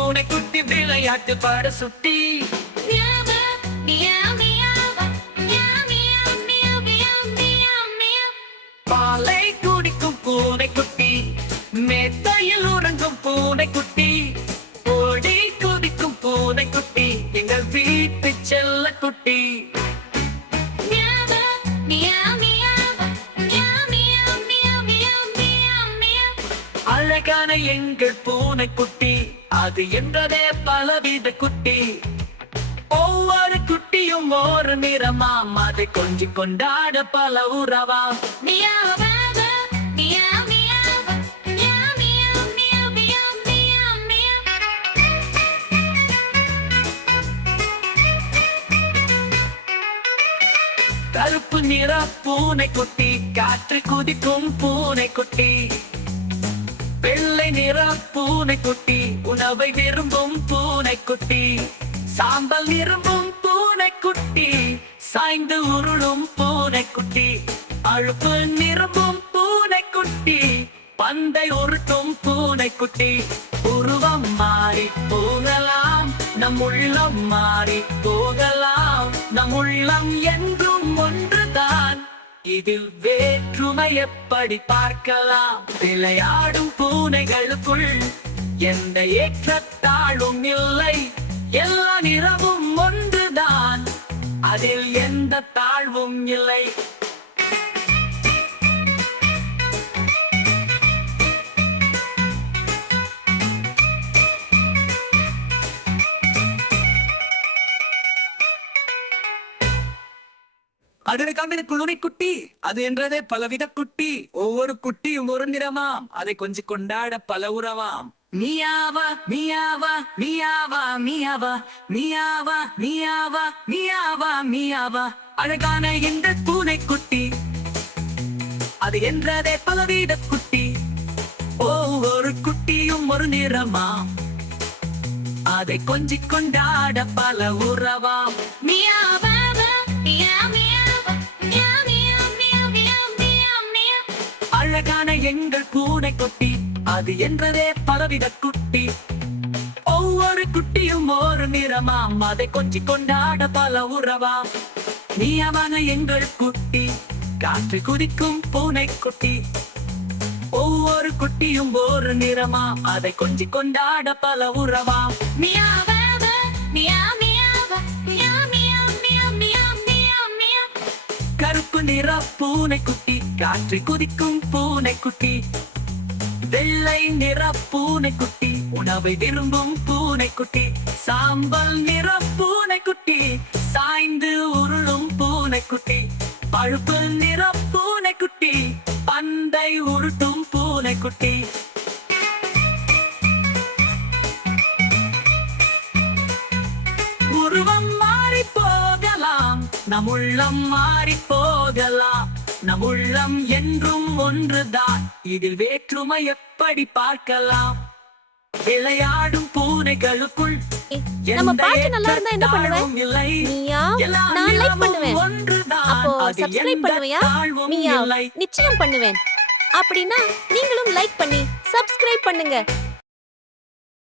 பூனை குட்டி விளையாட்டு பாட சுட்டி. பாலை குடிக்கும் பூனை குட்டி, மேத்தையில் உறங்கும் பூனை குட்டி, ஓடி குதிக்கும் பூனை குட்டி, எங்கள் வீட்டு செல்ல குட்டி. அழகான எங்கள் பூனை குட்டி, அது என்றதே பலவித குட்டி. ஒவ்வொரு குட்டியும் ஒரு நிறமாம், அதை கொஞ்சி கொண்டாட பல உறவாம். கருப்பு நிற பூனை குட்டி, காற்று குதிக்கும் பூனை குட்டி. வெள்ளை நிற பூனை குட்டி, உணவை விரும்பும் பூனை குட்டி. சாம்பல் விரும்பும் பூனை குட்டி, சாய்ந்து உருளும் பூனை குட்டி. அழுப்பு நிரம்பும் பூனை குட்டி, பந்தை உருட்டும் பூனை குட்டி. உருவம் மாறி போகலாம், நம் உள்ளம் மாறி போகலாம். நம் உள்ளம் என்றும் ஒன்றுதான், இதில் வேற்றுமை எப்படி பார்க்கலாம்? விளையாடும் பூனைகளுக்குள் எந்த ஏற்றத்தாழ்வும் இல்லை, எல்லா நிறமும் ஒன்றுதான், அதில் எந்த தாழ்வும் இல்லை. அதனை காண்பின குளுனை குட்டி, அது என்றதே பலவித குட்டி. ஒவ்வொரு குட்டியும் ஒரு நிறமாம், அதை கொஞ்சம் கொண்டாட பல உறவாம். மியாவா மியாவா மியாவா மியாவா மியாவா மியாவா மியாவா மியாவா. அழகான இந்த பூனை குட்டி, அது என்றதே பலவித குட்டி. ஒவ்வொரு குட்டியும் ஒரு நிறமாம், அதை கொஞ்சிக் கொண்டாட பல உறவாம். மியாவா அழகான எங்கள் பூனை குட்டி, அது என்றதே பலவித குட்டி. ஒவ்வொரு குட்டியும் ஒரு நிறமாம், அதை கொஞ்சி கொண்டாட பல உறவாம். மியாவான எங்கள் குட்டி, காற்று குதிக்கும் பூனை குட்டி. ஒவ்வொரு குட்டியும் ஒரு நிறமாம், அதை கொஞ்சி கொண்டாட பல உறவாம். கருப்பு நிற பூனை குட்டி, காற்று குதிக்கும் பூனை குட்டி. வெள்ளை நிற பூனை குட்டி, உணவை விரும்பும் பூனை குட்டி. சாம்பல் நிற பூனை குட்டி, சாய்ந்து உருளும் பூனை குட்டி. பழுப்பு நிற பூனை குட்டி, பந்தை உருட்டும் பூனை குட்டி. உருவம் மாறி போகலாம், நம் உள்ளம் மாறி போகலாம். நம் உள்ளம் என்றும் ஒன்றுதான், இதில் வேற்றுமை எப்படி பார்க்கலாம்? விளையாடும் பூனைகளுக்குள் நம்ம பாட்டு நல்லா இருந்தா என்ன பண்ணுவேன்? மியா, நான் லைக் பண்ணுவேன். அப்போ சப்ஸ்கிரைப் பண்ணுவியா? மியா, நிச்சயம் பண்ணுவேன். அப்படின்னா நீங்களும் லைக் பண்ணி சப்ஸ்கிரைப் பண்ணுங்க.